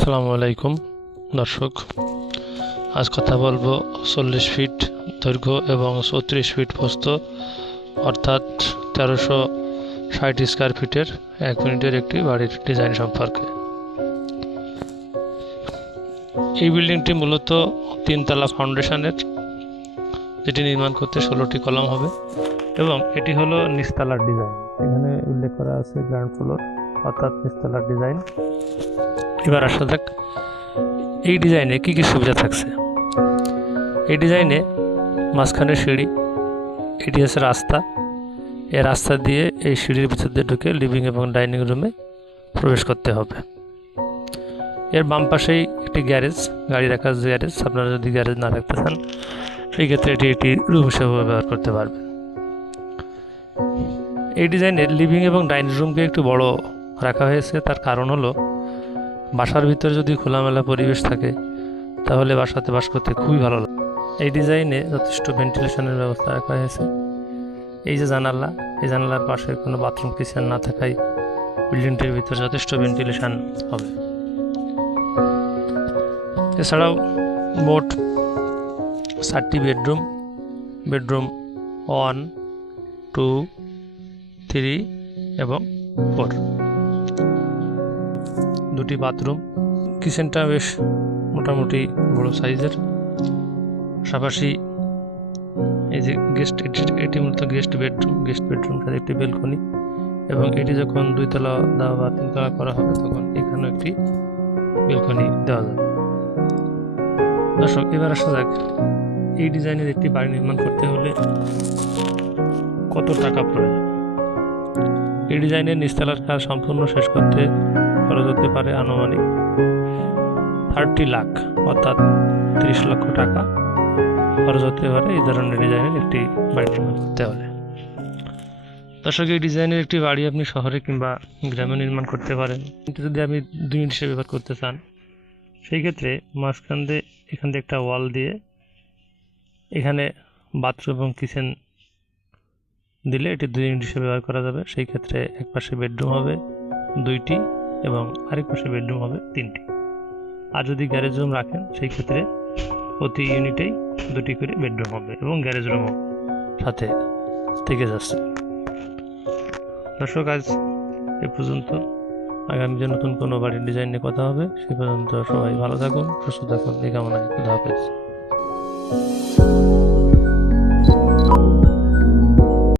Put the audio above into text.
আসসালামু আলাইকুম, দর্শক। আজ কথা বলব চল্লিশ ফিট দৈর্ঘ্য এবং চৌত্রিশ ফিট প্রস্থ, অর্থাৎ তেরোশো ষাট স্কোয়ার ফিটের এক মিনিটের একটি বাড়ির ডিজাইন সম্পর্কে। এই বিল্ডিংটি মূলত তিনতলা ফাউন্ডেশনের, যেটি নির্মাণ করতে ষোলোটি কলম হবে, এবং এটি হলো নিচতলার ডিজাইন। এখানে উল্লেখ করা আছে গ্রাউন্ড ফ্লোর অর্থাৎ নিচতলার ডিজাইন এবার আসা যাক, এই ডিজাইনে কী কী সুবিধা থাকছে? এই ডিজাইনে মাঝখানে সিঁড়ি, এটি হচ্ছে রাস্তা। এই রাস্তা দিয়ে এই সিঁড়ির ভিতর দিয়ে ঢুকে লিভিং এবং ডাইনিং রুমে প্রবেশ করতে হবে। এর বাম পাশেই একটি গ্যারেজ গাড়ি রাখার গ্যারেজ আপনারা যদি গ্যারেজ না রাখতে চান, সেই ক্ষেত্রে এটি একটি রুম হিসেবে ব্যবহার করতে পারবেন। এই ডিজাইনের লিভিং এবং ডাইনিং রুমকে একটু বড় রাখা হয়েছে, তার কারণ হলো বাসার ভিতরে যদি খোলামেলা পরিবেশ থাকে, তাহলে বাসাতে বাস করতে খুবই ভালো লাগে। এই ডিজাইনে যথেষ্ট ভেন্টিলেশনের ব্যবস্থা রাখা হয়েছে। এই যে জানালা, এই জানালার পাশে কোনো বাথরুম কিচেন না থাকায় বিল্ডিংটির ভিতরে যথেষ্ট ভেন্টিলেশন হবে। এছাড়াও মোট চারটি bedroom bedroom one, two, three এবং ফোর। দুটি বাথরুম। কিচেনটা বেশ মোটামুটি বড় সাইজের। পাশাপাশি এই যে গেস্ট, এটি মূলত গেস্ট বেডরুম গেস্ট বেডরুম সাথে একটি বেলকনি এবং এটি যখন দুইতলা দেওয়া বা তিনতলা করা হবে তখন এখানেও একটি বেলকনি দেওয়া যাবে। দর্শক, এবার আসা যাক এই ডিজাইনের একটি বাড়ি নির্মাণ করতে হলে কত টাকা প্রয়োজন এই ডিজাইনের নিচতলার কাজ সম্পূর্ণ শেষ করতে খরচ হতে পারে আনুমানিক থার্টি লাখ, অর্থাৎ তিরিশ লক্ষ টাকা। খরচ হতে পারে এই ধরনের ডিজাইনের একটি বাড়ি নির্মাণ করতে হলে। দর্শক, এই ডিজাইনের একটি বাড়ি আপনি শহরে কিংবা গ্রামে নির্মাণ করতে পারেন। কিন্তু যদি আপনি দুই হিসেবে ব্যবহার করতে চান, সেই ক্ষেত্রে মাঝখান দিয়ে, এখান দিয়ে একটা ওয়াল দিয়ে, এখানে বাথরুম এবং কিচেন দিলে এটি দুই ইউনিট হিসেবে ব্যবহার করা যাবে। সেই ক্ষেত্রে এক পাশে বেডরুম হবে দুইটি এবং আরেক পাশে বেডরুম হবে তিনটি। আর যদি গ্যারেজ রুম রাখেন, সেই ক্ষেত্রে প্রতি ইউনিটেই দুটি করে বেডরুম হবে এবং গ্যারেজ রুমও সাথে থেকে যাচ্ছে। দর্শক, আজ এ পর্যন্ত। আগামী যে নতুন কোনো বাড়ির ডিজাইন নিয়ে কথা হবে, সে পর্যন্ত সবাই ভালো থাকুন, সুস্থ থাকুন। এই কামনায় খুদা হাফেজ।